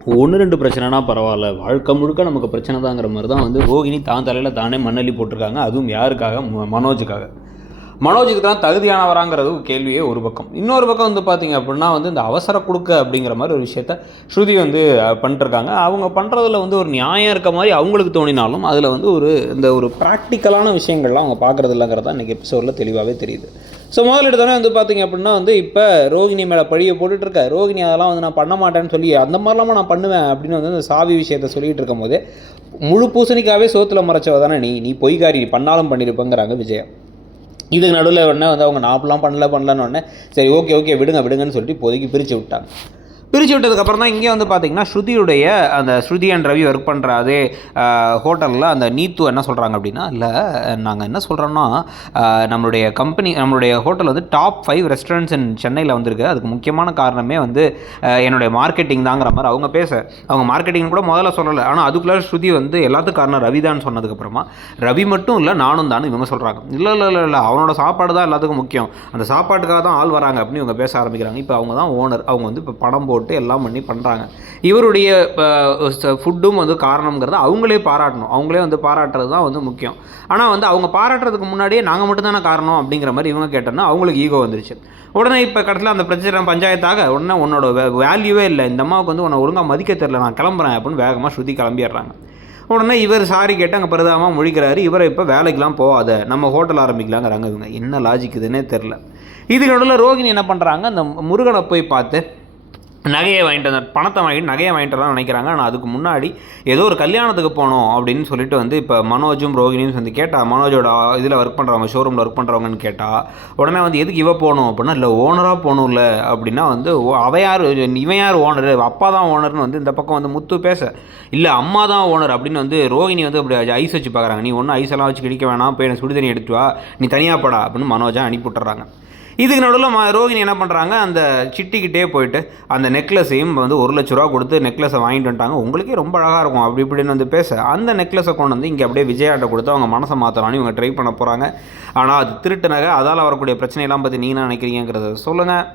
ஒன்று ரெண்டு பிரச்சனைனா பரவாயில்ல, வாழ்க்கை முழுக்க நமக்கு பிரச்சனை தாங்கிற மாதிரி தான் வந்து ரோகிணி தான் தலையில் தானே மண்ணள்ளி போட்டிருக்காங்க. அதுவும் யாருக்காக? மனோஜுக்காக. மனோஜுக்கு தான் தகுதியானவராங்கிறது கேள்வியே ஒரு பக்கம். இன்னொரு பக்கம் வந்து பார்த்திங்க அப்படின்னா வந்து இந்த அவசர கொடுக்க அப்படிங்கிற மாதிரி ஒரு விஷயத்த ஸ்ருதி வந்து பண்ணிட்டுருக்காங்க. அவங்க பண்ணுறதுல வந்து ஒரு நியாயம் இருக்க மாதிரி அவங்களுக்கு தோணினாலும் அதில் வந்து ஒரு ப்ராக்டிக்கலான விஷயங்கள்லாம் அவங்க பார்க்குறது இல்லைங்கிறது தான் இன்றைக்கி எபிசோடில் தெளிவாகவே தெரியுது. ஸோ முதல் எடுத்தோடனே வந்து பார்த்திங்க அப்படின்னா வந்து இப்போ ரோகிணி மேலே பழியை போட்டுட்ருக்க, ரோகிணி அதெல்லாம் வந்து நான் பண்ண மாட்டேன்னு சொல்லி அந்த மாதிரிலாமா நான் பண்ணுவேன் அப்படின்னு வந்து அந்த சாவி விஷயத்தை சொல்லிகிட்டு இருக்கும் போதே முழு பூசணிக்காவே சோத்தில் மறைச்சவ தானே நீ பொய்காரி பண்ணாலும் பண்ணியிருப்பேங்கிறாங்க விஜயா. இதுக்கு நடுவில் உடனே வந்து அவங்க நாப்பெல்லாம் பண்ணலன்னு உடனே சரி ஓகே விடுங்கன்னு சொல்லிட்டு இப்போதைக்கு பிரித்து விட்டாங்க. பிரித்து விட்டதுக்கப்புறம் தான் இங்கே வந்து பார்த்திங்கன்னா ஸ்ருதியுடைய அந்த ஸ்ருதி அண்ட் ரவி ஒர்க் பண்ணுற அதே ஹோட்டலில் அந்த நீத்து என்ன சொல்கிறாங்க அப்படின்னா, இல்லை நாங்கள் என்ன சொல்கிறோன்னா நம்மளுடைய ஹோட்டல் வந்து டாப் 5 ரெஸ்டாரண்ட்ஸ் இன் சென்னையில் வந்திருக்கு. அதுக்கு முக்கியமான காரணமே வந்து என்னுடைய மார்க்கெட்டிங் தாங்கிற மாதிரி அவங்க மார்க்கெட்டிங் கூட முதல்ல சொல்லலை. ஆனால் அதுக்குள்ளே ஸ்ருதி வந்து எல்லாத்துக்கும் காரணம் ரவி தான் சொன்னதுக்கப்புறமா ரவி மட்டும் இல்லை நானும் தான் இவங்க சொல்கிறாங்க. இல்லை அவனோட சாப்பாடு தான் எல்லாத்துக்கும் முக்கியம், அந்த சாப்பாட்டுக்காக தான் ஆள் வராங்க அப்படின்னு இவங்க பேச ஆரம்பிக்கிறாங்க. இப்போ அவங்க தான் ஓனர், அவங்க வந்து இப்போ படம் போட்டு எல்லாம் பண்ணி பண்ணுறாங்க. இவருடைய ஃபுட்டும் வந்து காரணங்கிறத அவங்களே பாராட்டணும். அவங்களே வந்து பாராட்டுறது தான் வந்து முக்கியம். ஆனால் வந்து அவங்க பாராட்டுறதுக்கு முன்னாடியே நாங்கள் மட்டும்தானே காரணம் அப்படிங்கிற மாதிரி இவங்க கேட்டோன்னா அவங்களுக்கு ஈகோ வந்துருச்சு. உடனே இப்போ கடைசியில் அந்த பிரச்சனை பஞ்சாயத்தாக உடனே உன்னோட வேல்யூவே இல்லை, இந்த அம்மாவுக்கு வந்து உன்னை ஒழுங்காக மதிக்க தெரியல, நான் கிளம்புறேன் அப்படின்னு வேகமாக ஸ்ருதி கிளம்பிடுறாங்க. உடனே இவர் சாரி கேட்டு அங்கே பரிதாபமாக முழிக்கிறாரு. இவரை இப்போ வேலைக்கெலாம் போகாத, நம்ம ஹோட்டல் ஆரம்பிக்கலாங்கிறாங்க. இவங்க என்ன லாஜிக் இதுன்னே தெரில. இதுக்கு நடுவில் ரோகிணி என்ன பண்ணுறாங்க, அந்த முருகனை போய் பார்த்து நகையை பணத்தை வாங்கிட்டு நகையை வாங்கிட்டு தான் நினைக்கிறாங்க. ஆனால் அதுக்கு முன்னாடி ஏதோ ஒரு கல்யாணத்துக்கு போகணும் அப்படின்னு சொல்லிட்டு வந்து இப்போ மனோஜும் ரோகிணியும் வந்து கேட்டால், மனோஜோட இதில் ஒர்க் பண்ணுறவங்க, ஷோரூமில் ஒர்க் பண்ணுறவங்கன்னு கேட்டால் உடனே வந்து எதுக்கு இவ போகணும் அப்படின்னா, இல்லை ஓனராக போகணும்ல அப்படின்னா வந்து இவன் யார் ஓனர், அப்பா தான் ஓனர்னு வந்து இந்த பக்கம் வந்து முத்து பேச, இல்லை அம்மா தான் ஓனர் அப்படின்னு வந்து ரோகிணி வந்து அப்படி ஐஸ் வச்சு பார்க்குறாங்க. நீ ஒன்றும் ஐஸெல்லாம் வச்சு கிடைக்க வேணாம், போய் எனக்கு சுடு தண்ணி எடுத்து வா, நீ தனியாக படா அப்படின்னு மனோஜா அனுப்பி விட்டுறாங்க. இதுக்கு நடுவில் ரோகிணி என்ன பண்ணுறாங்க, அந்த சிட்டிக்கிட்டே போயிட்டு அந்த நெக்லஸையும் வந்து 1 லட்ச ரூபா கொடுத்து நெக்லஸை வாங்கிட்டு வந்துட்டாங்க. உங்களுக்கே ரொம்ப அழகாக இருக்கும் அப்படி இப்படின்னு வந்து பேச, அந்த நெக்லஸை கொண்டு வந்து இங்கே அப்படியே விஜயாட்ட கொடுத்து அவங்க மனசை மாற்றலான்னு இவங்க ட்ரை பண்ண போகிறாங்க. ஆனால் அது திருட்டு நகை, அதால் வரக்கூடிய பிரச்சனையெல்லாம் பற்றி நீங்கள் என்ன நினைக்கிறீங்கிறத சொல்லுங்கள்.